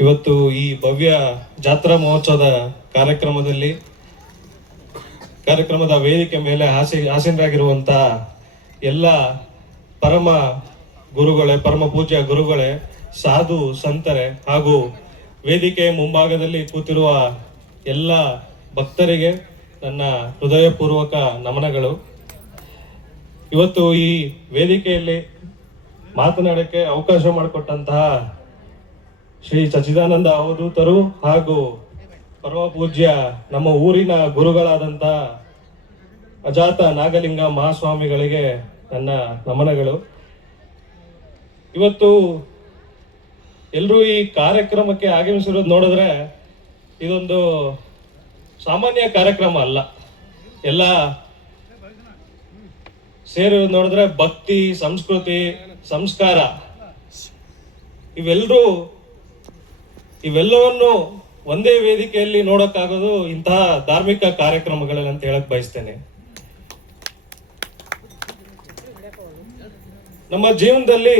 ಇವತ್ತು ಈ ಭವ್ಯ ಜಾತ್ರಾ ಮಹೋತ್ಸವದ ಕಾರ್ಯಕ್ರಮದ ವೇದಿಕೆ ಮೇಲೆ ಆಸೀನರಾಗಿರುವಂತ ಎಲ್ಲ ಪರಮ ಗುರುಗಳೇ, ಪರಮ ಪೂಜ್ಯ ಗುರುಗಳೇ, ಸಾಧು ಸಂತರೇ ಹಾಗೂ ವೇದಿಕೆ ಮುಂಭಾಗದಲ್ಲಿ ಕೂತಿರುವ ಎಲ್ಲ ಭಕ್ತರಿಗೆ ನನ್ನ ಹೃದಯಪೂರ್ವಕ ನಮನಗಳು. ಇವತ್ತು ಈ ವೇದಿಕೆಯಲ್ಲಿ ಮಾತನಾಡಕ್ಕೆ ಅವಕಾಶ ಮಾಡಿಕೊಟ್ಟಂತಹ ಶ್ರೀ ಸಚ್ಚಿದಾನಂದ ಅವಧೂತರು ಹಾಗೂ ಪರಮ ಪೂಜ್ಯ ನಮ್ಮ ಊರಿನ ಗುರುಗಳಾದಂತ ಅಜಾತ ನಾಗಲಿಂಗ ಮಹಾಸ್ವಾಮಿಗಳಿಗೆ ನನ್ನ ನಮನಗಳು. ಇವತ್ತು ಎಲ್ಲರೂ ಈ ಕಾರ್ಯಕ್ರಮಕ್ಕೆ ಆಗಮಿಸಿರೋದು ನೋಡಿದ್ರೆ ಇದೊಂದು ಸಾಮಾನ್ಯ ಕಾರ್ಯಕ್ರಮ ಅಲ್ಲ. ಎಲ್ಲ ಸೇರಿರೋದು ನೋಡಿದ್ರೆ ಭಕ್ತಿ, ಸಂಸ್ಕೃತಿ, ಸಂಸ್ಕಾರ ಇವೆಲ್ಲವನ್ನು ಒಂದೇ ವೇದಿಕೆಯಲ್ಲಿ ನೋಡೋಕ್ಕಾಗೋದು ಇಂತಹ ಧಾರ್ಮಿಕ ಕಾರ್ಯಕ್ರಮಗಳಲ್ಲಿ ಅಂತ ಹೇಳಕ್ ಬಯಸ್ತೇನೆ. ನಮ್ಮ ಜೀವನದಲ್ಲಿ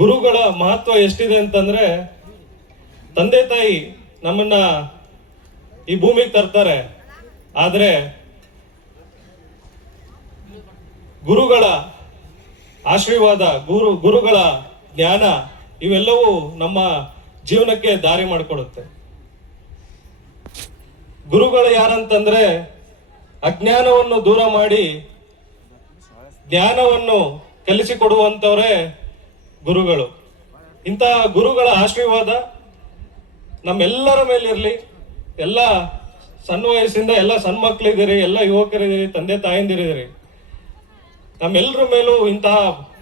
ಗುರುಗಳ ಮಹತ್ವ ಎಷ್ಟಿದೆ ಅಂತಂದ್ರೆ, ತಂದೆ ತಾಯಿ ನಮ್ಮನ್ನ ಈ ಭೂಮಿಗೆ ತರ್ತಾರೆ, ಆದ್ರೆ ಗುರುಗಳ ಆಶೀರ್ವಾದ, ಗುರುಗಳ ಜ್ಞಾನ ಇವೆಲ್ಲವೂ ನಮ್ಮ ಜೀವನಕ್ಕೆ ದಾರಿ ಮಾಡಿಕೊಡುತ್ತೆ. ಗುರುಗಳು ಯಾರಂತಂದ್ರೆ ಅಜ್ಞಾನವನ್ನು ದೂರ ಮಾಡಿ ಜ್ಞಾನವನ್ನು ಕಲಿಸಿಕೊಡುವಂತವರೇ ಗುರುಗಳು. ಇಂತಹ ಗುರುಗಳ ಆಶೀರ್ವಾದ ನಮ್ಮೆಲ್ಲರ ಮೇಲಿರಲಿ. ಎಲ್ಲ ಸಣ್ಣ ವಯಸ್ಸಿಂದ ಎಲ್ಲ ಸಣ್ಣ ಮಕ್ಕಳಿದ್ದೀರಿ, ಎಲ್ಲ ಯುವಕರಿದ್ದೀರಿ, ತಂದೆ ತಾಯಂದಿರಿದ್ದೀರಿ, ನಮ್ಮೆಲ್ಲರ ಮೇಲೂ ಇಂತಹ